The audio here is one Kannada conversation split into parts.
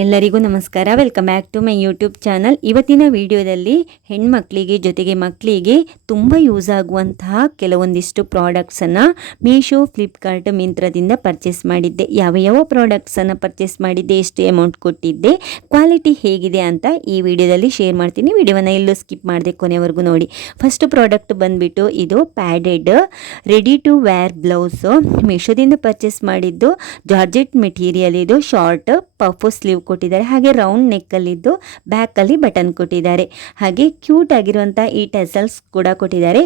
ಎಲ್ಲರಿಗೂ ನಮಸ್ಕಾರ. Welcome back to my YouTube channel. ಇವತ್ತಿನ ವಿಡಿಯೋದಲ್ಲಿ ಹೆಣ್ಮಕ್ಳಿಗೆ ಜೊತೆಗೆ ಮಕ್ಕಳಿಗೆ ತುಂಬ ಯೂಸ್ ಆಗುವಂತಹ ಕೆಲವೊಂದಿಷ್ಟು ಪ್ರಾಡಕ್ಟ್ಸನ್ನು ಮೀಶೋ, ಫ್ಲಿಪ್ಕಾರ್ಟ್, ಮಿಂತ್ರದಿಂದ ಪರ್ಚೇಸ್ ಮಾಡಿದ್ದೆ. ಯಾವ ಪ್ರಾಡಕ್ಟ್ಸನ್ನು ಪರ್ಚೇಸ್ ಮಾಡಿದ್ದೆ, ಎಷ್ಟು ಅಮೌಂಟ್ ಕೊಟ್ಟಿದ್ದೆ, ಕ್ವಾಲಿಟಿ ಹೇಗಿದೆ ಅಂತ ಈ ವಿಡಿಯೋದಲ್ಲಿ ಶೇರ್ ಮಾಡ್ತೀನಿ. ವಿಡಿಯೋವನ್ನು ಎಲ್ಲೂ ಸ್ಕಿಪ್ ಮಾಡದೆ ಕೊನೆವರೆಗೂ ನೋಡಿ. ಫಸ್ಟ್ ಪ್ರಾಡಕ್ಟ್ ಬಂದುಬಿಟ್ಟು ಇದು padded ready to wear blouse. ಮೀಶೋದಿಂದ ಪರ್ಚೇಸ್ ಮಾಡಿದ್ದು. ಜಾರ್ಜೆಟ್ ಮೆಟೀರಿಯಲ್ ಇದು. ಶಾರ್ಟ್ ಪಫ್ ಸ್ಲೀವ್ ಕೊಟ್ಟಿದ್ದಾರೆ. ಹಾಗೆ ರೌಂಡ್ ನೆಕ್ಕಲ್ಲಿದ್ದು ಬ್ಯಾಕಲ್ಲಿ ಬಟನ್ ಕೊಟ್ಟಿದ್ದಾರೆ. ಹಾಗೆ ಕ್ಯೂಟ್ ಆಗಿರುವಂಥ ಈ ಟೆಸಲ್ಸ್ ಕೂಡ ಕೊಟ್ಟಿದ್ದಾರೆ.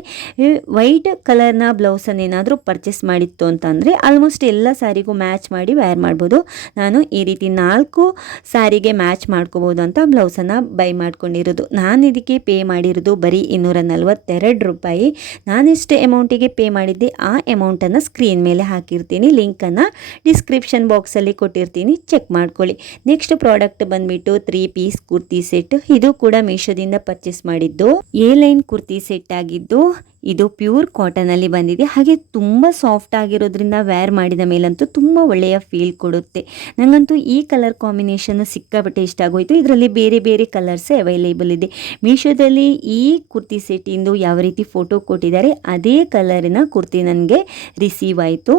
ವೈಟ್ ಕಲರ್ನ ಬ್ಲೌಸನ್ನು ಏನಾದರೂ ಪರ್ಚೇಸ್ ಮಾಡಿತ್ತು ಅಂತಂದರೆ ಆಲ್ಮೋಸ್ಟ್ ಎಲ್ಲ ಸ್ಯಾರಿಗೂ ಮ್ಯಾಚ್ ಮಾಡಿ ವೇರ್ ಮಾಡ್ಬೋದು. ನಾನು ಈ ರೀತಿ 4 ಸ್ಯಾರಿಗೆ ಮ್ಯಾಚ್ ಮಾಡ್ಕೋಬೋದು ಅಂತ ಬ್ಲೌಸನ್ನು ಬೈ ಮಾಡ್ಕೊಂಡಿರೋದು. ನಾನು ಇದಕ್ಕೆ ಪೇ ಮಾಡಿರೋದು ಬರೀ 242 ರೂಪಾಯಿ. ನಾನೆಷ್ಟು ಅಮೌಂಟಿಗೆ ಪೇ ಮಾಡಿದ್ದೆ ಆ ಅಮೌಂಟನ್ನು ಸ್ಕ್ರೀನ್ ಮೇಲೆ ಹಾಕಿರ್ತೀನಿ. ಲಿಂಕನ್ನು ಡಿಸ್ಕ್ರಿಪ್ಷನ್ ಬಾಕ್ಸಲ್ಲಿ ಕೊಟ್ಟಿರ್ತೀನಿ, ಚೆಕ್ ಮಾಡ್ಕೊಳ್ಳಿ. ನೆಕ್ಸ್ಟ್ ಪ್ರಾಡಕ್ಟ್ ಬಂದ್ಬಿಟ್ಟು 3 ಪೀಸ್ ಕುರ್ತಿ ಸೆಟ್. ಇದು ಕೂಡ ಮೀಶೋದಿಂದ ಪರ್ಚೇಸ್ ಮಾಡಿದ್ದು. ಎ ಲೈನ್ ಕುರ್ತಿ ಸೆಟ್ ಆಗಿದ್ದು. ಇದು ಪ್ಯೂರ್ ಕಾಟನ್ ಅಲ್ಲಿ ಬಂದಿದೆ. ಹಾಗೆ ತುಂಬ ಸಾಫ್ಟ್ ಆಗಿರೋದ್ರಿಂದ ವೇರ್ ಮಾಡಿದ ಮೇಲಂತೂ ತುಂಬ ಒಳ್ಳೆಯ ಫೀಲ್ ಕೊಡುತ್ತೆ. ನನಗಂತೂ ಈ ಕಲರ್ ಕಾಂಬಿನೇಷನ್ ಸಿಕ್ಕಾಪಟ್ಟೆ ಇಷ್ಟ ಆಗೋಯ್ತು. ಇದರಲ್ಲಿ ಬೇರೆ ಬೇರೆ ಕಲರ್ಸ್ ಅವೈಲೇಬಲ್ ಇದೆ. ಮೀಶೋದಲ್ಲಿ ಈ ಕುರ್ತಿ ಸೆಟ್ಟಿಂದು ಯಾವ ರೀತಿ ಫೋಟೋ ಕೊಟ್ಟಿದ್ದಾರೆ ಅದೇ ಕಲರಿನ ಕುರ್ತಿ ನನಗೆ ರಿಸೀವ್ ಆಯಿತು.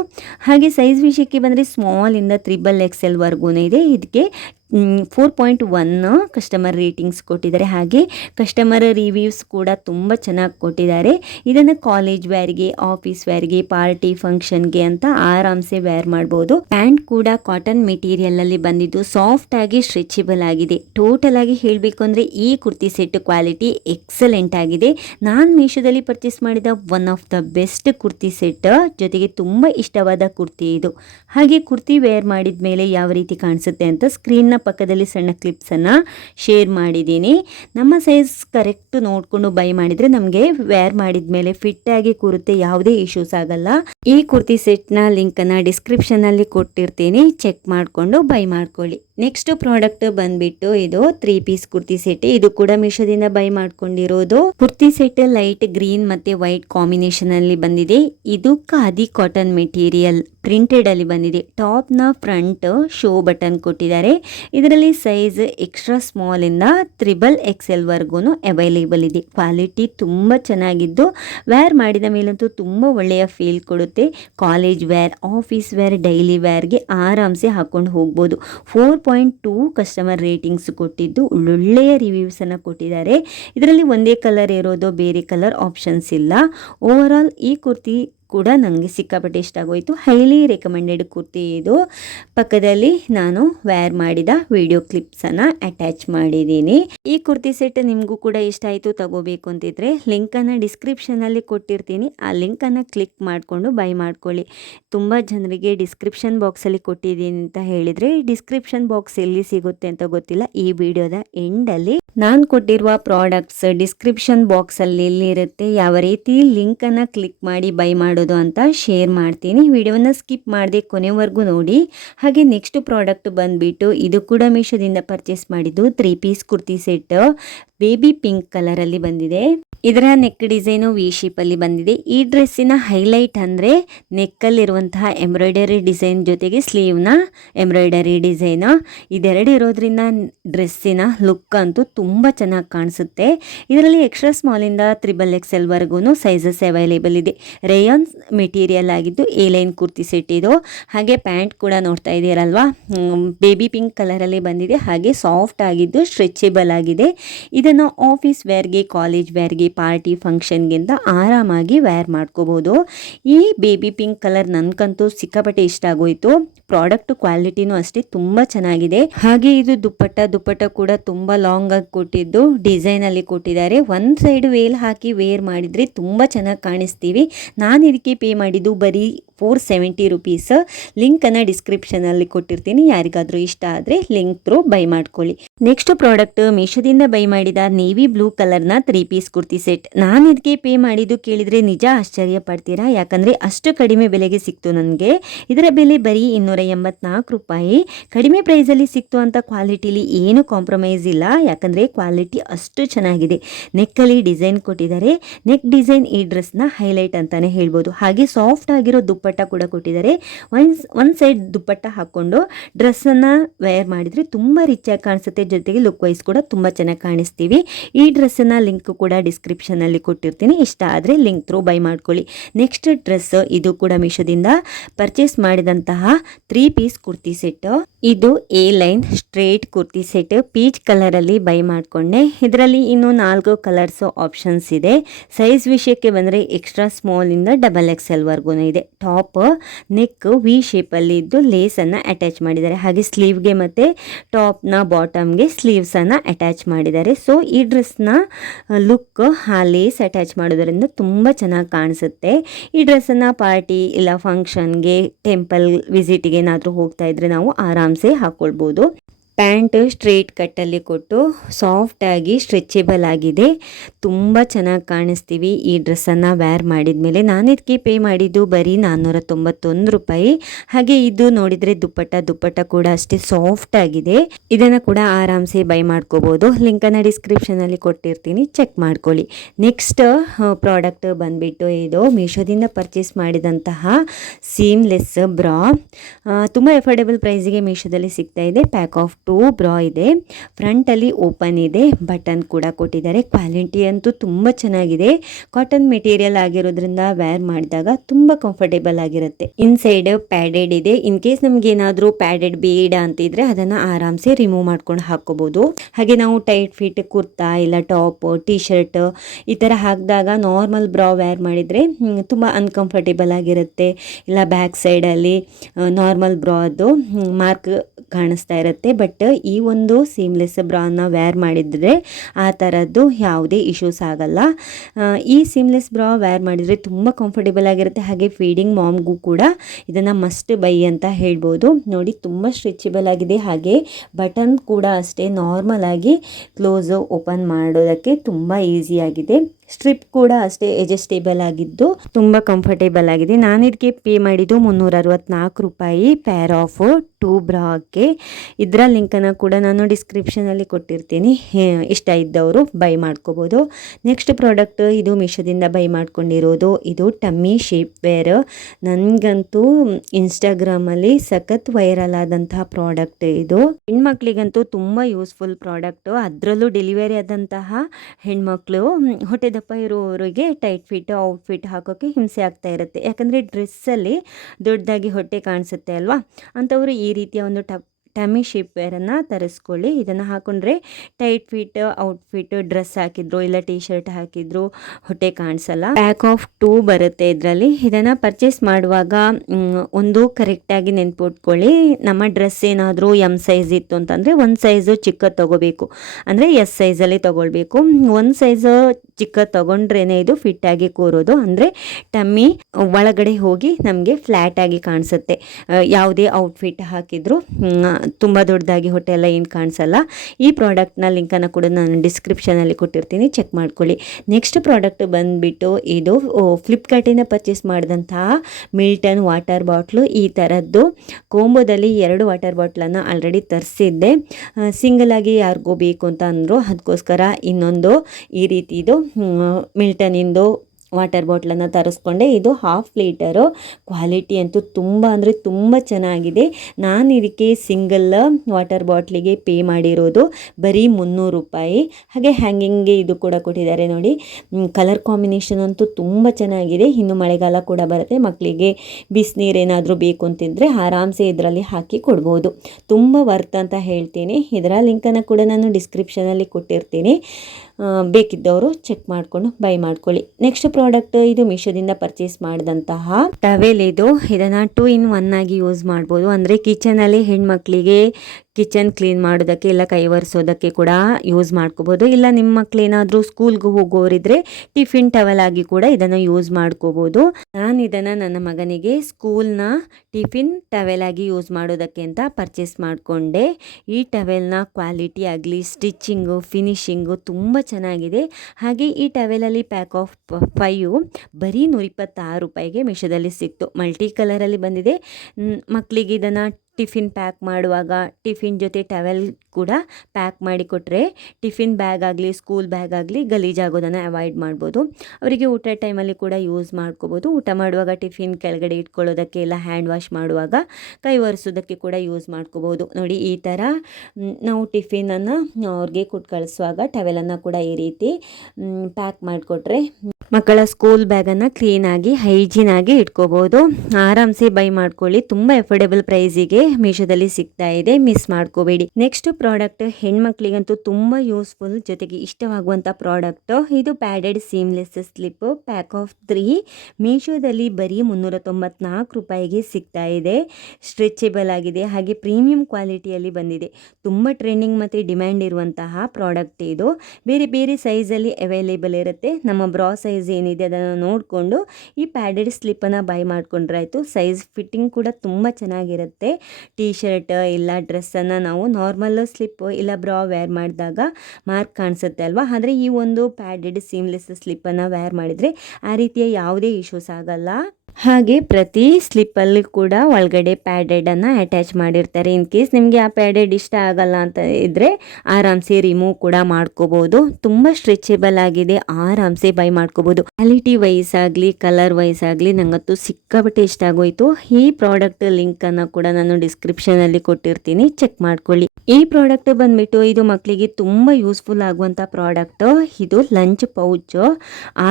ಹಾಗೆ ಸೈಜ್ ವಿಷಯಕ್ಕೆ ಬಂದರೆ ಸ್ಮಾಲಿಂದ XXL ವರ್ಗೂ ಇದೆ. ಇದಕ್ಕೆ 4.1 ಕಸ್ಟಮರ್ ರೇಟಿಂಗ್ಸ್ ಕೊಟ್ಟಿದ್ದಾರೆ. ಹಾಗೆ ಕಸ್ಟಮರ್ ರಿವ್ಯೂಸ್ ಕೂಡ ತುಂಬ ಚೆನ್ನಾಗಿ ಕೊಟ್ಟಿದ್ದಾರೆ. ಇದನ್ನು ಕಾಲೇಜ್ ವೇರ್ಗೆ, ಆಫೀಸ್ ವೇರ್ಗೆ, ಪಾರ್ಟಿ ಫಂಕ್ಷನ್ಗೆ ಅಂತ ಆರಾಮ್ಸೆ ವೇರ್ ಮಾಡ್ಬೋದು. ಪ್ಯಾಂಟ್ ಕೂಡ ಕಾಟನ್ ಮೆಟೀರಿಯಲ್ ಅಲ್ಲಿ ಬಂದಿದ್ದು ಸಾಫ್ಟ್ ಆಗಿ ಸ್ಟ್ರೆಚಬಲ್ ಆಗಿದೆ. ಟೋಟಲ್ ಆಗಿ ಹೇಳಬೇಕು ಅಂದರೆ ಈ ಕುರ್ತಿ ಸೆಟ್ ಕ್ವಾಲಿಟಿ ಎಕ್ಸಲೆಂಟ್ ಆಗಿದೆ. ನಾನು ಮೀಶೋದಲ್ಲಿ ಪರ್ಚೇಸ್ ಮಾಡಿದ one of the best kurti set. ಜೊತೆಗೆ ತುಂಬ ಇಷ್ಟವಾದ ಕುರ್ತಿ ಇದು. ಹಾಗೆ ಕುರ್ತಿ ವೇರ್ ಮಾಡಿದ ಮೇಲೆ ಯಾವ ರೀತಿ ಕಾಣಿಸುತ್ತೆ ಅಂತ ಸ್ಕ್ರೀನ್ನ ಪಕ್ಕದಲ್ಲಿ ಸಣ್ಣ ಕ್ಲಿಪ್ಸನ್ನು ಶೇರ್ ಮಾಡಿದ್ದೀನಿ. ನಮ್ಮ ಸೈಜ್ ಕರೆಕ್ಟ್ ನೋಡಿಕೊಂಡು ಬೈ ಮಾಡಿದರೆ ನಮಗೆ ವೇರ್ ಮಾಡಿದ ಮೇಲೆ ಫಿಟ್ ಆಗಿ ಕೂರುತ್ತೆ, ಯಾವುದೇ ಇಶ್ಯೂಸ್ ಆಗಲ್ಲ. ಈ ಕುರ್ತಿ ಸೆಟ್ನ ಲಿಂಕನ್ನು ಡಿಸ್ಕ್ರಿಪ್ಷನಲ್ಲಿ ಕೊಟ್ಟಿರ್ತೀನಿ, ಚೆಕ್ ಮಾಡಿಕೊಂಡು ಬೈ ಮಾಡ್ಕೊಳ್ಳಿ. ನೆಕ್ಸ್ಟ್ ಪ್ರಾಡಕ್ಟ್ ಬಂದ್ಬಿಟ್ಟು ಇದು 3 ಪೀಸ್ ಕುರ್ತಿ ಸೆಟ್. ಇದು ಕೂಡ ಮೀಶೋದಿಂದ ಬೈ ಮಾಡ್ಕೊಂಡಿರೋದು. ಕುರ್ತಿ ಸೆಟ್ ಲೈಟ್ ಗ್ರೀನ್ ಮತ್ತೆ ವೈಟ್ ಕಾಂಬಿನೇಷನ್ ಅಲ್ಲಿ ಬಂದಿದೆ. ಇದು ಖಾದಿ ಕಾಟನ್ ಮೆಟೀರಿಯಲ್ ಪ್ರಿಂಟೆಡ್ ಅಲ್ಲಿ ಬಂದಿದೆ. ಟಾಪ್ ನ ಫ್ರಂಟ್ ಶೋ ಬಟನ್ ಕೊಟ್ಟಿದ್ದಾರೆ. ಇದರಲ್ಲಿ ಸೈಜ್ ಎಕ್ಸ್ಟ್ರಾ ಸ್ಮಾಲ್ ಇಂದ XXL ವರ್ಗು ಅವೈಲೇಬಲ್ ಇದೆ. ಕ್ವಾಲಿಟಿ ತುಂಬ ಚೆನ್ನಾಗಿದ್ದು ವೇರ್ ಮಾಡಿದ ಮೇಲಂತೂ ತುಂಬ ಒಳ್ಳೆಯ ಫೀಲ್ ಕೊಡುತ್ತೆ. College wear, office wear, daily ವೇರ್ಗೆ ಆರಾಮ್ಸೆ ಹಾಕೊಂಡು ಹೋಗ್ಬೋದು. 4.2 ಕಸ್ಟಮರ್ ರೇಟಿಂಗ್ಸ್ ಕೊಟ್ಟಿದ್ದು ಒಳ್ಳೆಯ ರಿವ್ಯೂಸನ್ನು ಕೊಟ್ಟಿದ್ದಾರೆ. ಇದರಲ್ಲಿ ಒಂದೇ ಕಲರ್ ಇರೋದು, ಬೇರೆ ಕಲರ್ ಆಪ್ಷನ್ಸ್ ಇಲ್ಲ. ಓವರ್ ಆಲ್ ಈ ಕುರ್ತಿ ಕೂಡ ನನಗೆ ಸಿಕ್ಕಾಪಟ್ಟೆ ಇಷ್ಟ ಆಗೋಯಿತು. ಹೈಲಿ ರೆಕಮೆಂಡೆಡ್ ಕುರ್ತಿ ಇದು. ಪಕ್ಕದಲ್ಲಿ ನಾನು ವೇರ್ ಮಾಡಿದ ವಿಡಿಯೋ ಕ್ಲಿಪ್ಸನ್ನು ಅಟ್ಯಾಚ್ ಮಾಡಿದ್ದೀನಿ. ಈ ಕುರ್ತಿ ಸೆಟ್ ನಿಮಗೂ ಕೂಡ ಇಷ್ಟ ಆಯಿತು, ತಗೋಬೇಕು ಅಂತಿದ್ರೆ ಲಿಂಕನ್ನು ಡಿಸ್ಕ್ರಿಪ್ಷನಲ್ಲಿ ಕೊಟ್ಟಿರ್ತೀನಿ. ಆ ಲಿಂಕನ್ನು ಕ್ಲಿಕ್ ಮಾಡಿಕೊಂಡು ಬೈ ಮಾಡ್ಕೊಳ್ಳಿ. ತುಂಬ ಜನರಿಗೆ ಡಿಸ್ಕ್ರಿಪ್ಷನ್ ಬಾಕ್ಸಲ್ಲಿ ಕೊಟ್ಟಿದ್ದೀನಿ ಅಂತ ಹೇಳಿದರೆ ಡಿಸ್ಕ್ರಿಪ್ಷನ್ ಬಾಕ್ಸ್ ಎಲ್ಲಿ ಸಿಗುತ್ತೆ ಅಂತ ಗೊತ್ತಿಲ್ಲ. ಈ ವಿಡಿಯೋದ ಎಂಡಲ್ಲಿ ನಾನು ಕೊಟ್ಟಿರುವ ಪ್ರಾಡಕ್ಟ್ಸ್ ಡಿಸ್ಕ್ರಿಪ್ಷನ್ ಬಾಕ್ಸಲ್ಲಿ ಎಲ್ಲಿರುತ್ತೆ, ಯಾವ ರೀತಿ ಲಿಂಕನ್ನು ಕ್ಲಿಕ್ ಮಾಡಿ ಬೈ ಮಾಡೋದು ಅಂತ ಶೇರ್ ಮಾಡ್ತೀನಿ. ವಿಡಿಯೋನ ಸ್ಕಿಪ್ ಮಾಡದೆ ಕೊನೆವರೆಗೂ ನೋಡಿ. ಹಾಗೆ ನೆಕ್ಸ್ಟ್ ಪ್ರಾಡಕ್ಟ್ ಬಂದ್ಬಿಟ್ಟು ಇದು ಕೂಡ ಮೀಶೋದಿಂದ ಪರ್ಚೇಸ್ ಮಾಡಿದ್ದು 3 piece kurti set. Baby pink colour ಅಲ್ಲಿ ಬಂದಿದೆ. ಇದರ ನೆಕ್ ಡಿಸೈನು ವಿ ಶೇಪ್ ಅಲ್ಲಿ ಬಂದಿದೆ. ಈ ಡ್ರೆಸ್ಸಿನ ಹೈಲೈಟ್ ಅಂದರೆ ನೆಕ್ಕಲ್ಲಿರುವಂತಹ ಎಂಬ್ರಾಯ್ಡರಿ ಡಿಸೈನ್ ಜೊತೆಗೆ ಸ್ಲೀವ್ನ ಎಂಬ್ರಾಯ್ಡರಿ ಡಿಸೈನ್. ಇದೆರಡು ಇರೋದ್ರಿಂದ ಡ್ರೆಸ್ಸಿನ ಲುಕ್ ಅಂತೂ ತುಂಬ ಚೆನ್ನಾಗಿ ಕಾಣಿಸುತ್ತೆ. ಇದರಲ್ಲಿ ಎಕ್ಸ್ಟ್ರಾ ಸ್ಮಾಲಿಂದ XXL ವರ್ಗೂ ಸೈಜಸ್ ಅವೈಲೇಬಲ್ ಇದೆ. ರೇಯಾನ್ ಮೆಟೀರಿಯಲ್ ಆಗಿದ್ದು ಎ ಲೈನ್ ಕುರ್ತಿ ಸೆಟ್ ಇದು. ಹಾಗೆ ಪ್ಯಾಂಟ್ ಕೂಡ ನೋಡ್ತಾ ಇದ್ದೀರಲ್ವಾ, ಬೇಬಿ ಪಿಂಕ್ ಕಲರಲ್ಲಿ ಬಂದಿದೆ. ಹಾಗೆ ಸಾಫ್ಟ್ ಆಗಿದ್ದು ಸ್ಟ್ರೆಚಬಲ್ ಆಗಿದೆ. ಇದನ್ನು ಆಫೀಸ್ ವೇರ್ಗೆ, ಕಾಲೇಜ್ ವೇರ್ಗೆ, ಪಾರ್ಟಿ ಫಂಕ್ಷನ್ಗಿಂತ ಆರಾಮಾಗಿ ವೇರ್ ಮಾಡ್ಕೋಬಹುದು. ಈ ಬೇಬಿ ಪಿಂಕ್ ಕಲರ್ ನನಗಂತೂ ಸಿಕ್ಕಾಪಟ್ಟೆ ಇಷ್ಟ ಆಗೋಯ್ತು. ಪ್ರಾಡಕ್ಟ್ ಕ್ವಾಲಿಟಿನೂ ಅಷ್ಟೇ ತುಂಬ ಚೆನ್ನಾಗಿದೆ. ಹಾಗೆ ಇದು ದುಪ್ಪಟ್ಟ ಕೂಡ ತುಂಬ ಲಾಂಗ್ ಆಗಿ ಕೊಟ್ಟಿದ್ದು ಡಿಸೈನ್ ಅಲ್ಲಿ ಕೊಟ್ಟಿದ್ದಾರೆ. ಒಂದು ಸೈಡ್ ವೇಲ್ ಹಾಕಿ ವೇರ್ ಮಾಡಿದ್ರೆ ತುಂಬ ಚೆನ್ನಾಗಿ ಕಾಣಿಸ್ತೀವಿ. ನಾನು ಇದಕ್ಕೆ ಪೇ ಮಾಡಿದ್ದು ಬರೀ 470 ರೂಪೀಸ್. ಲಿಂಕನ್ನು ಡಿಸ್ಕ್ರಿಪ್ಷನಲ್ಲಿ ಕೊಟ್ಟಿರ್ತೀನಿ, ಯಾರಿಗಾದರೂ ಇಷ್ಟ ಆದರೆ ಲಿಂಕ್ ಥ್ರೂ ಬೈ ಮಾಡ್ಕೊಳ್ಳಿ. ನೆಕ್ಸ್ಟ್ ಪ್ರಾಡಕ್ಟ್ ಮೀಶೋದಿಂದ ಬೈ ಮಾಡಿದ ನೇವಿ ಬ್ಲೂ ಕಲರ್ನ 3 ಪೀಸ್ ಕುರ್ತಿ ಸೆಟ್. ನಾನು ಇದಕ್ಕೆ ಪೇ ಮಾಡಿದ್ದು ಕೇಳಿದರೆ ನಿಜ ಆಶ್ಚರ್ಯ ಪಡ್ತೀರಾ, ಯಾಕಂದರೆ ಅಷ್ಟು ಕಡಿಮೆ ಬೆಲೆಗೆ ಸಿಕ್ತು ನನಗೆ. ಇದರ ಬೆಲೆ ಬರೀ 284 ರೂಪಾಯಿ. ಕಡಿಮೆ ಪ್ರೈಸಲ್ಲಿ ಸಿಕ್ತು ಅಂತ ಕ್ವಾಲಿಟಿಲಿ ಏನು ಕಾಂಪ್ರಮೈಸ್ ಇಲ್ಲ, ಯಾಕಂದರೆ ಕ್ವಾಲಿಟಿ ಅಷ್ಟು ಚೆನ್ನಾಗಿದೆ. ನೆಕ್ಕಲ್ಲಿ ಡಿಸೈನ್ ಕೊಟ್ಟಿದ್ದಾರೆ. ನೆಕ್ ಡಿಸೈನ್ ಈ ಡ್ರೆಸ್ನ ಹೈಲೈಟ್ ಅಂತಾನೆ ಹೇಳ್ಬೋದು. ಹಾಗೆ ಸಾಫ್ಟ್ ಆಗಿರೋ ದುಪ್ಪಟ್ಟ ದುಪ್ಪಟ್ಟ ಕೂಡ ಕೊಟ್ಟಿದ್ದಾರೆ. ಒಂದು ಸೈಡ್ ದುಪ್ಪಟ್ಟ ಹಾಕ್ಕೊಂಡು ಡ್ರೆಸ್ಸನ್ನು ವೇರ್ ಮಾಡಿದರೆ ತುಂಬ ರಿಚಾಗಿ ಕಾಣಿಸುತ್ತೆ, ಜೊತೆಗೆ ಲುಕ್ ವೈಸ್ ಕೂಡ ತುಂಬ ಚೆನ್ನಾಗಿ ಕಾಣಿಸ್ತೀವಿ. ಈ ಡ್ರೆಸ್ಸನ್ನು ಲಿಂಕ್ ಕೂಡ ಡಿಸ್ಕ್ರಿಪ್ಷನಲ್ಲಿ ಕೊಟ್ಟಿರ್ತೀನಿ, ಇಷ್ಟ ಆದರೆ ಲಿಂಕ್ ಥ್ರೂ ಬೈ ಮಾಡ್ಕೊಳ್ಳಿ. ನೆಕ್ಸ್ಟ್ ಡ್ರೆಸ್ ಇದು ಕೂಡ ಮೀಶೋದಿಂದ ಪರ್ಚೇಸ್ ಮಾಡಿದಂತಹ 3 ಪೀಸ್ ಕುರ್ತಿ ಸೆಟ್. ಇದು A line straight kurti set peach ಕಲರಲ್ಲಿ ಬೈ ಮಾಡಿಕೊಂಡೆ. ಇದರಲ್ಲಿ ಇನ್ನು 4 ಕಲರ್ಸ್ ಆಪ್ಷನ್ಸ್ ಇದೆ. ಸೈಜ್ ವಿಷಯಕ್ಕೆ ಬಂದರೆ ಎಕ್ಸ್ಟ್ರಾ ಸ್ಮಾಲ್ ಇಂದ XXL ವರ್ಗೂ ಇದೆ. ಟಾಪ್ ನೆಕ್ ವಿ ಶೇಪಲ್ಲಿ ಇದ್ದು ಲೇಸನ್ನು ಅಟ್ಯಾಚ್ ಮಾಡಿದ್ದಾರೆ. ಹಾಗೆ ಸ್ಲೀವ್ಗೆ ಮತ್ತು ಟಾಪ್ನ ಬಾಟಮ್ಗೆ ಸ್ಲೀವ್ಸನ್ನು ಅಟ್ಯಾಚ್ ಮಾಡಿದ್ದಾರೆ. ಸೊ ಈ ಡ್ರೆಸ್ನ ಲುಕ್ ಆ ಲೇಸ್ ಅಟ್ಯಾಚ್ ಮಾಡೋದ್ರಿಂದ ತುಂಬ ಚೆನ್ನಾಗಿ ಕಾಣಿಸುತ್ತೆ. ಈ ಡ್ರೆಸ್ಸನ್ನು ಪಾರ್ಟಿ ಇಲ್ಲ ಫಂಕ್ಷನ್ಗೆ, ಟೆಂಪಲ್ ವಿಸಿಟ್ಗೆ ಏನಾದರೂ ಹೋಗ್ತಾ ಇದ್ರೆ ನಾವು ಆರಾಮ್ಸೆ ಹಾಕ್ಕೊಳ್ಬೋದು. ಪ್ಯಾಂಟ್ ಸ್ಟ್ರೇಟ್ ಕಟ್ಟಲ್ಲಿ ಕೊಟ್ಟು ಸಾಫ್ಟಾಗಿ ಸ್ಟ್ರೆಚೆಬಲ್ ಆಗಿದೆ, ತುಂಬ ಚೆನ್ನಾಗಿ ಕಾಣಿಸ್ತೀವಿ ಈ ಡ್ರೆಸ್ಸನ್ನು ವೇರ್ ಮಾಡಿದ ಮೇಲೆ. ನಾನು ಇದಕ್ಕೆ ಪೇ ಮಾಡಿದ್ದು ಬರೀ 491 ರೂಪಾಯಿ. ಹಾಗೆ ಇದು ನೋಡಿದರೆ ದುಪ್ಪಟ್ಟ ಕೂಡ ಅಷ್ಟೇ ಸಾಫ್ಟ್ ಆಗಿದೆ. ಇದನ್ನು ಕೂಡ ಆರಾಮ್ಸೆ ಬೈ ಮಾಡ್ಕೋಬೋದು. ಲಿಂಕನ್ನು ಡಿಸ್ಕ್ರಿಪ್ಷನಲ್ಲಿ ಕೊಟ್ಟಿರ್ತೀನಿ, ಚೆಕ್ ಮಾಡ್ಕೊಳ್ಳಿ. ನೆಕ್ಸ್ಟ್ ಪ್ರಾಡಕ್ಟ್ ಬಂದುಬಿಟ್ಟು ಇದು ಮೀಶೋದಿಂದ ಪರ್ಚೇಸ್ ಮಾಡಿದಂತಹ ಸೀಮ್ಲೆಸ್ ಬ್ರಾ. ತುಂಬ ಎಫೋರ್ಡೆಬಲ್ ಪ್ರೈಸಿಗೆ ಮೀಶೋದಲ್ಲಿ ಸಿಗ್ತಾ ಇದೆ. ಪ್ಯಾಕ್ ಆಫ್ 2 ಬ್ರಾ ಇದೆ. ಫ್ರಂಟಲ್ಲಿ ಓಪನ್ ಇದೆ, ಬಟನ್ ಕೂಡ ಕೊಟ್ಟಿದ್ದಾರೆ. ಕ್ವಾಲಿಟಿ ಅಂತೂ ತುಂಬ ಚೆನ್ನಾಗಿದೆ. ಕಾಟನ್ ಮೆಟೀರಿಯಲ್ ಆಗಿರೋದ್ರಿಂದ ವೇರ್ ಮಾಡಿದಾಗ ತುಂಬ ಕಂಫರ್ಟೇಬಲ್ ಆಗಿರುತ್ತೆ. ಇನ್ಸೈಡ್ ಪ್ಯಾಡೆಡ್ ಇದೆ. ಇನ್ ಕೇಸ್ ನಮ್ಗೆ ಏನಾದರೂ ಪ್ಯಾಡೆಡ್ ಬೇಡ ಅಂತಿದ್ರೆ ಅದನ್ನು ಆರಾಮ್ಸೆ ರಿಮೂವ್ ಮಾಡ್ಕೊಂಡು ಹಾಕೋಬಹುದು. ಹಾಗೆ ನಾವು ಟೈಟ್ ಫಿಟ್ ಕುರ್ತಾ ಇಲ್ಲ ಟಾಪ್ ಟೀ ಶರ್ಟ್ ಈ ಥರ ಹಾಕಿದಾಗ ನಾರ್ಮಲ್ ಬ್ರಾ ವೇರ್ ಮಾಡಿದರೆ ತುಂಬ ಅನ್ಕಂಫರ್ಟೇಬಲ್ ಆಗಿರುತ್ತೆ. ಇಲ್ಲ ಬ್ಯಾಕ್ ಸೈಡಲ್ಲಿ ನಾರ್ಮಲ್ ಬ್ರಾದು ಮಾರ್ಕ್ ಕಾಣಿಸ್ತಾ ಇರುತ್ತೆ. ಬಟ್ ಈ ಒಂದು ಸೀಮ್ಲೆಸ್ ಬ್ರಾನ ವೇರ್ ಮಾಡಿದರೆ ಆ ಥರದ್ದು ಯಾವುದೇ ಇಶ್ಯೂಸ್ ಆಗಲ್ಲ. ಈ ಸೀಮ್ಲೆಸ್ ಬ್ರಾ ವೇರ್ ಮಾಡಿದರೆ ತುಂಬ ಕಂಫರ್ಟೇಬಲ್ ಆಗಿರುತ್ತೆ. ಹಾಗೆ ಫೀಡಿಂಗ್ ಮಾಮ್ಗೂ ಕೂಡ ಇದನ್ನು ಮಸ್ಟ್ ಬೈ ಅಂತ ಹೇಳ್ಬೋದು. ನೋಡಿ ತುಂಬ ಸ್ಟ್ರೆಚಬಲ್ ಆಗಿದೆ. ಹಾಗೆ ಬಟನ್ ಕೂಡ ಅಷ್ಟೇ ನಾರ್ಮಲ್ ಆಗಿ ಕ್ಲೋಸ್ ಓಪನ್ ಮಾಡೋದಕ್ಕೆ ತುಂಬ ಈಸಿಯಾಗಿದೆ. ಸ್ಟ್ರಿಪ್ ಕೂಡ ಅಷ್ಟೇ ಅಡ್ಜಸ್ಟೇಬಲ್ ಆಗಿದ್ದು ತುಂಬ ಕಂಫರ್ಟೇಬಲ್ ಆಗಿದೆ. ನಾನು ಇದಕ್ಕೆ ಪೇ ಮಾಡಿದ್ದು 364 ರೂಪಾಯಿ ಪೇರ್ ಆಫ್ 2 ಬ್ರಾಕ್ಕೆ. ಇದರ ಲಿಂಕನ್ನು ಕೂಡ ನಾನು ಡಿಸ್ಕ್ರಿಪ್ಷನಲ್ಲಿ ಕೊಟ್ಟಿರ್ತೀನಿ, ಇಷ್ಟ ಇದ್ದವರು ಬೈ ಮಾಡ್ಕೋಬೋದು. ನೆಕ್ಸ್ಟ್ ಪ್ರಾಡಕ್ಟ್ ಇದು ಮೀಶೋದಿಂದ ಬೈ ಮಾಡ್ಕೊಂಡಿರೋದು. ಇದು ಟಮ್ಮಿ ಶೇಪ್ ವೇರ್. ನನಗಂತೂ ಇನ್ಸ್ಟಾಗ್ರಾಮಲ್ಲಿ ಸಖತ್ ವೈರಲ್ ಆದಂತಹ ಪ್ರಾಡಕ್ಟ್ ಇದು. ಹೆಣ್ಮಕ್ಳಿಗಂತೂ ತುಂಬ ಯೂಸ್ಫುಲ್ ಪ್ರಾಡಕ್ಟು. ಅದರಲ್ಲೂ ಡೆಲಿವರಿ ಆದಂತಹ ಹೆಣ್ಮಕ್ಳು ಹೊಟ್ಟೆ ದಪ್ಪ ಇರೋರಿಗೆ ಟೈಟ್ ಫಿಟ್ ಔಟ್ಫಿಟ್ ಹಾಕೋಕ್ಕೆ ಹಿಂಸೆ ಆಗ್ತಾ ಇರುತ್ತೆ. ಯಾಕಂದರೆ ಡ್ರೆಸ್ಸಲ್ಲಿ ದೊಡ್ಡದಾಗಿ ಹೊಟ್ಟೆ ಕಾಣಿಸುತ್ತೆ ಅಲ್ವಾ, ಅಂಥವರು ಈ ರೀತಿಯ ಒಂದು ಟಮ್ಮಿ ಶೇಪ್ ವೇರನ್ನು ತರಿಸ್ಕೊಳ್ಳಿ. ಇದನ್ನು ಹಾಕೊಂಡ್ರೆ ಟೈಟ್ ಫಿಟ್ ಔಟ್ಫಿಟ್ ಡ್ರೆಸ್ ಹಾಕಿದ್ರು ಇಲ್ಲ ಟೀ ಶರ್ಟ್ ಹಾಕಿದ್ರು ಹೊಟ್ಟೆ ಕಾಣಿಸಲ್ಲ. ಪ್ಯಾಕ್ ಆಫ್ 2 ಬರುತ್ತೆ ಇದರಲ್ಲಿ. ಇದನ್ನು ಪರ್ಚೇಸ್ ಮಾಡುವಾಗ ಒಂದು ಕರೆಕ್ಟಾಗಿ ನೆನ್ಪಿಟ್ಕೊಳ್ಳಿ. ನಮ್ಮ ಡ್ರೆಸ್ ಏನಾದರೂ ಎಮ್ ಸೈಜ್ ಇತ್ತು ಅಂತಂದರೆ ಒಂದು ಸೈಜು ಚಿಕ್ಕದು ತೊಗೋಬೇಕು, ಅಂದರೆ ಎಸ್ ಸೈಜಲ್ಲಿ ತೊಗೊಳ್ಬೇಕು. ಒಂದು ಸೈಜು ಚಿಕ್ಕದು ತೊಗೊಂಡ್ರೇ ಇದು ಫಿಟ್ಟಾಗಿ ಕೂರೋದು, ಅಂದರೆ ಟಮ್ಮಿ ಒಳಗಡೆ ಹೋಗಿ ನಮಗೆ ಫ್ಲ್ಯಾಟಾಗಿ ಕಾಣಿಸುತ್ತೆ. ಯಾವುದೇ ಔಟ್ಫಿಟ್ ಹಾಕಿದ್ರು ತುಂಬ ದೊಡ್ಡದಾಗಿ ಹೊಟ್ಟೆ ಎಲ್ಲ ಏನು ಕಾಣಿಸಲ್ಲ. ಈ ಪ್ರಾಡಕ್ಟ್ನ ಲಿಂಕನ್ನು ಕೂಡ ನಾನು ಡಿಸ್ಕ್ರಿಪ್ಷನಲ್ಲಿ ಕೊಟ್ಟಿರ್ತೀನಿ, ಚೆಕ್ ಮಾಡ್ಕೊಳ್ಳಿ. ನೆಕ್ಸ್ಟ್ ಪ್ರಾಡಕ್ಟ್ ಬಂದುಬಿಟ್ಟು ಇದು ಫ್ಲಿಪ್ಕಾರ್ಟಿಂದ ಪರ್ಚೇಸ್ ಮಾಡಿದಂತಹ ಮಿಲ್ಟನ್ ವಾಟರ್ ಬಾಟ್ಲು. ಈ ಥರದ್ದು ಕೋಂಬೋದಲ್ಲಿ 2 ವಾಟರ್ ಬಾಟ್ಲನ್ನು ಆಲ್ರೆಡಿ ತರಿಸಿದ್ದೆ. ಸಿಂಗಲ್ ಆಗಿ ಯಾರಿಗೋ ಬೇಕು ಅಂತ ಅಂದರು, ಅದಕ್ಕೋಸ್ಕರ ಇನ್ನೊಂದು ಈ ರೀತಿದು ಮಿಲ್ಟನಿಂದು ವಾಟರ್ ಬಾಟ್ಲನ್ನು ತರಿಸ್ಕೊಂಡೆ. ಇದು 1/2 ಲೀಟರು. ಕ್ವಾಲಿಟಿ ಅಂತೂ ತುಂಬ ಅಂದರೆ ತುಂಬ ಚೆನ್ನಾಗಿದೆ. ನಾನು ಇದಕ್ಕೆ ಸಿಂಗಲ್ ವಾಟರ್ ಬಾಟ್ಲಿಗೆ ಪೇ ಮಾಡಿರೋದು ಬರೀ 300 ರೂಪಾಯಿ. ಹಾಗೆ ಹ್ಯಾಂಗಿಂಗ್ಗೆ ಇದು ಕೂಡ ಕೊಟ್ಟಿದ್ದಾರೆ ನೋಡಿ. ಕಲರ್ ಕಾಂಬಿನೇಷನ್ ಅಂತೂ ತುಂಬ ಚೆನ್ನಾಗಿದೆ. ಇನ್ನು ಮಳೆಗಾಲ ಕೂಡ ಬರುತ್ತೆ, ಮಕ್ಕಳಿಗೆ ಬಿಸಿನೀರು ಏನಾದರೂ ಬೇಕು ಅಂತಿದ್ರೆ ಆರಾಮ್ಸೆ ಇದರಲ್ಲಿ ಹಾಕಿ ಕೊಡ್ಬೋದು. ತುಂಬ ವರ್ತ್ ಅಂತ ಹೇಳ್ತೀನಿ. ಇದರ ಲಿಂಕನ್ನು ಕೂಡ ನಾನು ಡಿಸ್ಕ್ರಿಪ್ಷನಲ್ಲಿ ಕೊಟ್ಟಿರ್ತೀನಿ, ಬೇಕಿದ್ದವರು ಚೆಕ್ ಮಾಡಿಕೊಂಡು ಬೈ ಮಾಡ್ಕೊಳ್ಳಿ. ನೆಕ್ಸ್ಟ್ ಪ್ರಾಡಕ್ಟ್ ಇದು ಮೀಶೋದಿಂದ ಪರ್ಚೇಸ್ ಮಾಡಿದಂತಹ ಟವೆಲ್. ಇದನ್ನು 2 in 1 ಆಗಿ ಯೂಸ್ ಮಾಡ್ಬೋದು. ಅಂದರೆ ಕಿಚನಲ್ಲಿ ಹೆಣ್ಮಕ್ಳಿಗೆ ಕಿಚನ್ ಕ್ಲೀನ್ ಮಾಡೋದಕ್ಕೆ ಇಲ್ಲ ಕೈ ಒರೆಸೋದಕ್ಕೆ ಕೂಡ ಯೂಸ್ ಮಾಡ್ಕೋಬೋದು. ಇಲ್ಲ ನಿಮ್ಮ ಮಕ್ಳು ಏನಾದರೂ ಸ್ಕೂಲ್ಗೆ ಹೋಗೋರಿದ್ರೆ ಟಿಫಿನ್ ಟವೆಲ್ ಆಗಿ ಕೂಡ ಇದನ್ನು ಯೂಸ್ ಮಾಡ್ಕೋಬೋದು. ನಾನು ಇದನ್ನು ನನ್ನ ಮಗನಿಗೆ ಸ್ಕೂಲ್ನ ಟಿಫಿನ್ ಟವೆಲ್ ಆಗಿ ಯೂಸ್ ಮಾಡೋದಕ್ಕೆ ಅಂತ ಪರ್ಚೇಸ್ ಮಾಡಿಕೊಂಡೆ. ಈ ಟವೆಲ್ನ ಕ್ವಾಲಿಟಿ ಆಗಲಿ ಸ್ಟಿಚ್ಚಿಂಗು ಫಿನಿಶಿಂಗು ತುಂಬ ಚೆನ್ನಾಗಿದೆ. ಹಾಗೆ ಈ ಟವೆಲಲ್ಲಿ ಪ್ಯಾಕ್ ಆಫ್ 5 ಬರೀ 126 ರೂಪಾಯಿಗೆ ಮೀಶೋದಲ್ಲಿ ಸಿಕ್ತು. ಮಲ್ಟಿ ಕಲರಲ್ಲಿ ಬಂದಿದೆ. ಮಕ್ಕಳಿಗೆ ಇದನ್ನು ಟಿಫಿನ್ ಪ್ಯಾಕ್ ಮಾಡುವಾಗ ಟಿಫಿನ್ ಜೊತೆ ಟವೆಲ್ ಕೂಡ ಪ್ಯಾಕ್ ಮಾಡಿ ಕೊಟ್ಟರೆ ಟಿಫಿನ್ ಬ್ಯಾಗ್ ಆಗಲಿ ಸ್ಕೂಲ್ ಬ್ಯಾಗ್ ಆಗಲಿ ಗಲೀಜಾಗೋದನ್ನು ಅವಾಯ್ಡ್ ಮಾಡ್ಬೋದು. ಅವರಿಗೆ ಊಟ ಟೈಮಲ್ಲಿ ಕೂಡ ಯೂಸ್ ಮಾಡ್ಕೋಬೋದು. ಊಟ ಮಾಡುವಾಗ ಟಿಫಿನ್ ಕೆಳಗಡೆ ಇಟ್ಕೊಳ್ಳೋದಕ್ಕೆ ಇಲ್ಲ ಹ್ಯಾಂಡ್ ವಾಶ್ ಮಾಡುವಾಗ ಕೈ ಒರೆಸೋದಕ್ಕೆ ಕೂಡ ಯೂಸ್ ಮಾಡ್ಕೋಬೋದು. ನೋಡಿ ಈ ಥರ ನಾವು ಟಿಫಿನನ್ನು ಅವ್ರಿಗೆ ಕೊಟ್ಟು ಕಳಿಸುವಾಗ ಟವೆಲನ್ನು ಕೂಡ ಈ ರೀತಿ ಪ್ಯಾಕ್ ಮಾಡಿಕೊಟ್ರೆ ಮಕ್ಕಳ ಸ್ಕೂಲ್ ಬ್ಯಾಗನ್ನು ಕ್ಲೀನಾಗಿ ಹೈಜೀನಾಗಿ ಇಟ್ಕೋಬೋದು. ಆರಾಮ್ಸೆ ಬೈ ಮಾಡ್ಕೊಳ್ಳಿ. ತುಂಬ ಎಫೋರ್ಡೆಬಲ್ ಪ್ರೈಸಿಗೆ ಮೀಶೋದಲ್ಲಿ ಸಿಗ್ತಾ ಇದೆ, ಮಿಸ್ ಮಾಡ್ಕೋಬೇಡಿ. ನೆಕ್ಸ್ಟ್ ಪ್ರಾಡಕ್ಟ್ ಹೆಣ್ಮಕ್ಳಿಗಂತೂ ತುಂಬ ಯೂಸ್ಫುಲ್ ಜೊತೆಗೆ ಇಷ್ಟವಾಗುವಂಥ ಪ್ರಾಡಕ್ಟ್. ಇದು padded seamless slip pack of 3 ಮೀಶೋದಲ್ಲಿ ಬರೀ 394 ರೂಪಾಯಿಗೆ ಸಿಗ್ತಾ ಇದೆ. ಸ್ಟ್ರೆಚೆಬಲ್ ಆಗಿದೆ, ಹಾಗೆ ಪ್ರೀಮಿಯಂ ಕ್ವಾಲಿಟಿಯಲ್ಲಿ ಬಂದಿದೆ. ತುಂಬ ಟ್ರೆಂಡಿಂಗ್ ಮತ್ತು ಡಿಮ್ಯಾಂಡ್ ಇರುವಂತಹ ಪ್ರಾಡಕ್ಟ್ ಇದು. ಬೇರೆ ಬೇರೆ ಸೈಜಲ್ಲಿ ಅವೈಲೇಬಲ್ ಇರುತ್ತೆ. ನಮ್ಮ ಬ್ರಾ ಸೈಜ್ ಏನಿದೆ ಅದನ್ನು ನೋಡಿಕೊಂಡು ಈ ಪ್ಯಾಡೆಡ್ ಸ್ಲಿಪ್ಪನ್ನು ಬೈ ಮಾಡ್ಕೊಂಡ್ರಾಯ್ತು. ಸೈಜ್ ಫಿಟ್ಟಿಂಗ್ ಕೂಡ ತುಂಬ ಚೆನ್ನಾಗಿರುತ್ತೆ. ಟೀ ಶರ್ಟ್ ಇಲ್ಲ ಡ್ರೆಸ್ಸನ್ನು ನಾವು ನಾರ್ಮಲ್ ಸ್ಲಿಪ್ ಇಲ್ಲ ಬ್ರಾ ವೇರ್ ಮಾಡಿದಾಗ ಮಾರ್ಕ್ ಕಾಣಿಸುತ್ತೆ ಅಲ್ವಾ, ಆದರೆ ಈ ಒಂದು ಪ್ಯಾಡೆಡ್ ಸೀಮ್ಲೆಸ್ ಸ್ಲಿಪ್ಪನ್ನು ವೇರ್ ಮಾಡಿದರೆ ಆ ರೀತಿಯ ಯಾವುದೇ ಇಶ್ಯೂಸ್ ಆಗಲ್ಲ. ಹಾಗೆ ಪ್ರತಿ ಸ್ಲಿಪ್ಪಲ್ಲಿ ಕೂಡ ಒಳಗಡೆ ಪ್ಯಾಡೆಡನ್ನು ಅಟ್ಯಾಚ್ ಮಾಡಿರ್ತಾರೆ. ಇನ್ ಕೇಸ್ ನಿಮಗೆ ಆ ಪ್ಯಾಡೆಡ್ ಇಷ್ಟ ಆಗಲ್ಲ ಅಂತ ಇದ್ದರೆ ಆರಾಮ್ಸೆ ರಿಮೂವ್ ಕೂಡ ಮಾಡ್ಕೋಬೋದು. ತುಂಬ ಸ್ಟ್ರೆಚೆಬಲ್ ಆಗಿದೆ, ಆರಾಮ್ಸೆ ಬೈ ಮಾಡ್ಕೋಬೋದು. ಕ್ವಾಲಿಟಿ ವೈಸ್ ಆಗಲಿ ಕಲರ್ ವೈಸ್ ಆಗಲಿ ನನಗಂತೂ ಸಿಕ್ಕಾಪಟ್ಟೆ ಇಷ್ಟ ಆಗೋಯ್ತು. ಈ ಪ್ರಾಡಕ್ಟ್ ಲಿಂಕನ್ನು ಕೂಡ ನಾನು ಡಿಸ್ಕ್ರಿಪ್ಷನಲ್ಲಿ ಕೊಟ್ಟಿರ್ತೀನಿ, ಚೆಕ್ ಮಾಡ್ಕೊಳ್ಳಿ. ಈ ಪ್ರಾಡಕ್ಟ್ ಬಂದ್ಬಿಟ್ಟು ಇದು ಮಕ್ಕಳಿಗೆ ತುಂಬ ಯೂಸ್ಫುಲ್ ಆಗುವಂಥ ಪ್ರಾಡಕ್ಟು. ಇದು ಲಂಚ್ ಪೌಚು.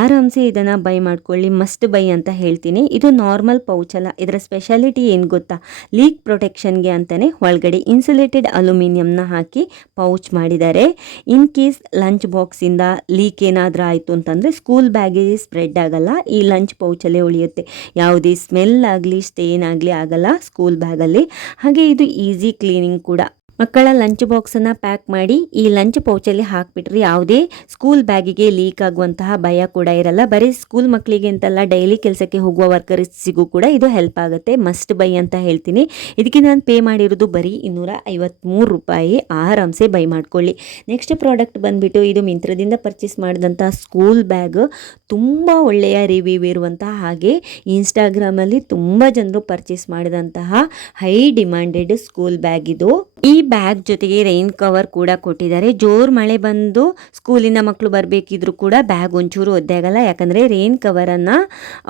ಆರಾಮ್ಸೆ ಇದನ್ನು ಬೈ ಮಾಡ್ಕೊಳ್ಳಿ, ಮಸ್ಟ್ ಬೈ ಅಂತ ಹೇಳ್ತೀನಿ. ಇದು ನಾರ್ಮಲ್ ಪೌಚ್ ಅಲ್ಲ. ಇದರ ಸ್ಪೆಷಾಲಿಟಿ ಏನು ಗೊತ್ತಾ, ಲೀಕ್ ಪ್ರೊಟೆಕ್ಷನ್ಗೆ ಅಂತಲೇ ಒಳಗಡೆ ಇನ್ಸುಲೇಟೆಡ್ ಅಲ್ಯೂಮಿನಿಯಂನ ಹಾಕಿ ಪೌಚ್ ಮಾಡಿದ್ದಾರೆ. ಇನ್ ಕೇಸ್ ಲಂಚ್ ಬಾಕ್ಸಿಂದ ಲೀಕ್ ಏನಾದರೂ ಆಯಿತು ಅಂತಂದರೆ ಸ್ಕೂಲ್ ಬ್ಯಾಗಿಗೆ ಸ್ಪ್ರೆಡ್ ಆಗಲ್ಲ, ಈ ಲಂಚ್ ಪೌಚಲ್ಲೇ ಉಳಿಯುತ್ತೆ. ಯಾವುದೇ ಸ್ಮೆಲ್ ಆಗಲಿ ಸ್ಟೇನ್ ಆಗಲಿ ಆಗಲ್ಲ ಸ್ಕೂಲ್ ಬ್ಯಾಗಲ್ಲಿ. ಹಾಗೆ ಇದು ಈಸಿ ಕ್ಲೀನಿಂಗ್ ಕೂಡ. ಮಕ್ಕಳ ಲಂಚ್ ಬಾಕ್ಸನ್ನು ಪ್ಯಾಕ್ ಮಾಡಿ ಈ ಲಂಚ್ ಪೌಚಲ್ಲಿ ಹಾಕಿಬಿಟ್ರೆ ಯಾವುದೇ ಸ್ಕೂಲ್ ಬ್ಯಾಗಿಗೆ ಲೀಕ್ ಆಗುವಂತಹ ಭಯ ಕೂಡ ಇರಲ್ಲ. ಬರೀ ಸ್ಕೂಲ್ ಮಕ್ಕಳಿಗೆ ಅಂತಲ್ಲ, ಡೈಲಿ ಕೆಲಸಕ್ಕೆ ಹೋಗುವ ವರ್ಕರ್ಸಿಗೂ ಕೂಡ ಇದು ಹೆಲ್ಪ್ ಆಗುತ್ತೆ. ಮಸ್ಟ್ ಬೈ ಅಂತ ಹೇಳ್ತೀನಿ. ಇದಕ್ಕೆ ನಾನು ಪೇ ಮಾಡಿರೋದು ಬರೀ 253 ರೂಪಾಯಿ. ಆರಾಮ್ಸೆ ಬೈ ಮಾಡ್ಕೊಳ್ಳಿ. ನೆಕ್ಸ್ಟ್ ಪ್ರಾಡಕ್ಟ್ ಬಂದುಬಿಟ್ಟು ಇದು ಮಿಂತ್ರದಿಂದ ಪರ್ಚೇಸ್ ಮಾಡಿದಂಥ ಸ್ಕೂಲ್ ಬ್ಯಾಗ್. ತುಂಬ ಒಳ್ಳೆಯ ರಿವ್ಯೂ ಇರುವಂತಹ ಹಾಗೆ ಇನ್ಸ್ಟಾಗ್ರಾಮಲ್ಲಿ ತುಂಬ ಜನರು ಪರ್ಚೇಸ್ ಮಾಡಿದಂತಹ ಹೈ ಡಿಮ್ಯಾಂಡೆಡ್ ಸ್ಕೂಲ್ ಬ್ಯಾಗ್ ಇದು. ಈ ಬ್ಯಾಗ್ ಜೊತೆಗೆ ರೈನ್ ಕವರ್ ಕೂಡ ಕೊಟ್ಟಿದ್ದಾರೆ. ಜೋರು ಮಳೆ ಬಂದು ಸ್ಕೂಲಿಂದ ಮಕ್ಕಳು ಬರಬೇಕಿದ್ರು ಕೂಡ ಬ್ಯಾಗ್ ಒಂಚೂರು ಒದ್ದೆ ಆಗಲ್ಲ, ಯಾಕಂದರೆ ರೈನ್ ಕವರನ್ನು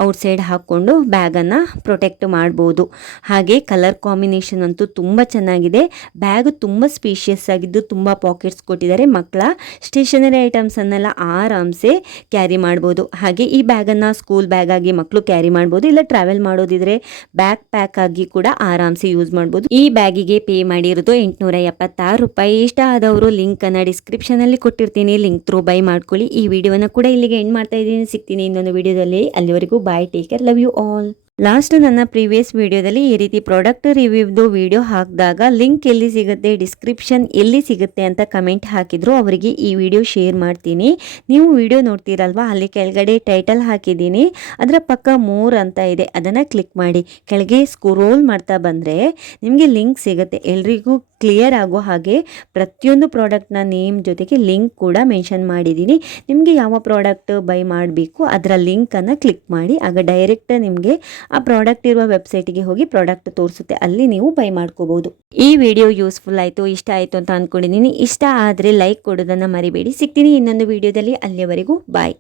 ಔಟ್ಸೈಡ್ ಹಾಕ್ಕೊಂಡು ಬ್ಯಾಗನ್ನು ಪ್ರೊಟೆಕ್ಟ್ ಮಾಡ್ಬೋದು. ಹಾಗೆ ಕಲರ್ ಕಾಂಬಿನೇಷನ್ ಅಂತೂ ತುಂಬ ಚೆನ್ನಾಗಿದೆ. ಬ್ಯಾಗ್ ತುಂಬ ಸ್ಪೇಷಿಯಸ್ ಆಗಿದ್ದು ತುಂಬ ಪಾಕೆಟ್ಸ್ ಕೊಟ್ಟಿದ್ದಾರೆ. ಮಕ್ಕಳ ಸ್ಟೇಷನರಿ ಐಟಮ್ಸನ್ನೆಲ್ಲ ಆರಾಮ್ಸೆ ಕ್ಯಾರಿ ಮಾಡ್ಬೋದು. ಹಾಗೆ ಈ ಬ್ಯಾಗನ್ನು ಸ್ಕೂಲ್ ಬ್ಯಾಗ್ ಆಗಿ ಮಕ್ಕಳು ಕ್ಯಾರಿ ಮಾಡ್ಬೋದು, ಇಲ್ಲ ಟ್ರಾವೆಲ್ ಮಾಡೋದಿದ್ರೆ ಬ್ಯಾಗ್ ಪ್ಯಾಕ್ ಆಗಿ ಕೂಡ ಆರಾಮ್ಸೆ ಯೂಸ್ ಮಾಡ್ಬೋದು. ಈ ಬ್ಯಾಗಿಗೆ ಪೇ ಮಾಡಿರೋದು 876 ರೂಪಾಯಿ. ಇಷ್ಟ ಆದವರು ಲಿಂಕನ್ನು ಡಿಸ್ಕ್ರಿಪ್ಷನಲ್ಲಿ ಕೊಟ್ಟಿರ್ತೀನಿ, ಲಿಂಕ್ ಥ್ರೂ ಬೈ ಮಾಡ್ಕೊಳ್ಳಿ. ಈ ವಿಡಿಯೋನ ಕೂಡ ಇಲ್ಲಿಗೆ ಎಂಡ್ ಮಾಡ್ತಾ ಇದ್ದೀನಿ. ಸಿಗ್ತೀನಿ ಇನ್ನೊಂದು ವಿಡಿಯೋದಲ್ಲಿ. ಅಲ್ಲಿವರೆಗೂ bye, take care, love you all. Last ನನ್ನ ಪ್ರೀವಿಯಸ್ ವಿಡಿಯೋದಲ್ಲಿ ಈ ರೀತಿ ಪ್ರಾಡಕ್ಟ್ ರಿವ್ಯೂದು ವಿಡಿಯೋ ಹಾಕಿದಾಗ ಲಿಂಕ್ ಎಲ್ಲಿ ಸಿಗುತ್ತೆ, ಡಿಸ್ಕ್ರಿಪ್ಷನ್ ಎಲ್ಲಿ ಸಿಗುತ್ತೆ ಅಂತ ಕಮೆಂಟ್ ಹಾಕಿದ್ರು. ಅವರಿಗೆ ಈ ವಿಡಿಯೋ ಶೇರ್ ಮಾಡ್ತೀನಿ. ನೀವು ವಿಡಿಯೋ ನೋಡ್ತೀರಲ್ವಾ, ಅಲ್ಲಿ ಕೆಳಗಡೆ ಟೈಟಲ್ ಹಾಕಿದ್ದೀನಿ, ಅದರ ಪಕ್ಕ ಮೋರ್ ಅಂತ ಇದೆ, ಅದನ್ನು ಕ್ಲಿಕ್ ಮಾಡಿ ಕೆಳಗೆ ಸ್ಕ್ರೋಲ್ ಮಾಡ್ತಾ ಬಂದರೆ ನಿಮಗೆ ಲಿಂಕ್ ಸಿಗುತ್ತೆ. ಎಲ್ರಿಗೂ ಕ್ಲಿಯರ್ ಆಗೋ ಹಾಗೆ ಪ್ರತಿಯೊಂದು ಪ್ರಾಡಕ್ಟ್ನ ನೇಮ್ ಜೊತೆಗೆ ಲಿಂಕ್ ಕೂಡ ಮೆನ್ಷನ್ ಮಾಡಿದ್ದೀನಿ. ನಿಮಗೆ ಯಾವ ಪ್ರಾಡಕ್ಟ್ ಬೈ ಮಾಡಬೇಕು ಅದರ ಲಿಂಕನ್ನು ಕ್ಲಿಕ್ ಮಾಡಿ, ಆಗ ಡೈರೆಕ್ಟ್ ನಿಮಗೆ ಆ ಪ್ರಾಡಕ್ಟ್ ಇರುವ ವೆಬ್ಸೈಟಿಗೆ ಹೋಗಿ ಪ್ರಾಡಕ್ಟ್ ತೋರಿಸುತ್ತೆ, ಅಲ್ಲಿ ನೀವು ಬೈ ಮಾಡ್ಕೋಬಹುದು. ಈ ವಿಡಿಯೋ ಯೂಸ್ಫುಲ್ ಆಯಿತು, ಇಷ್ಟ ಆಯಿತು ಅಂತ ಅಂದ್ಕೊಂಡಿದ್ದೀನಿ. ಇಷ್ಟ ಆದರೆ ಲೈಕ್ ಕೊಡೋದನ್ನು ಮರಿಬೇಡಿ. ಸಿಗ್ತೀನಿ ಇನ್ನೊಂದು ವಿಡಿಯೋದಲ್ಲಿ. ಅಲ್ಲಿಯವರೆಗೂ ಬಾಯ್.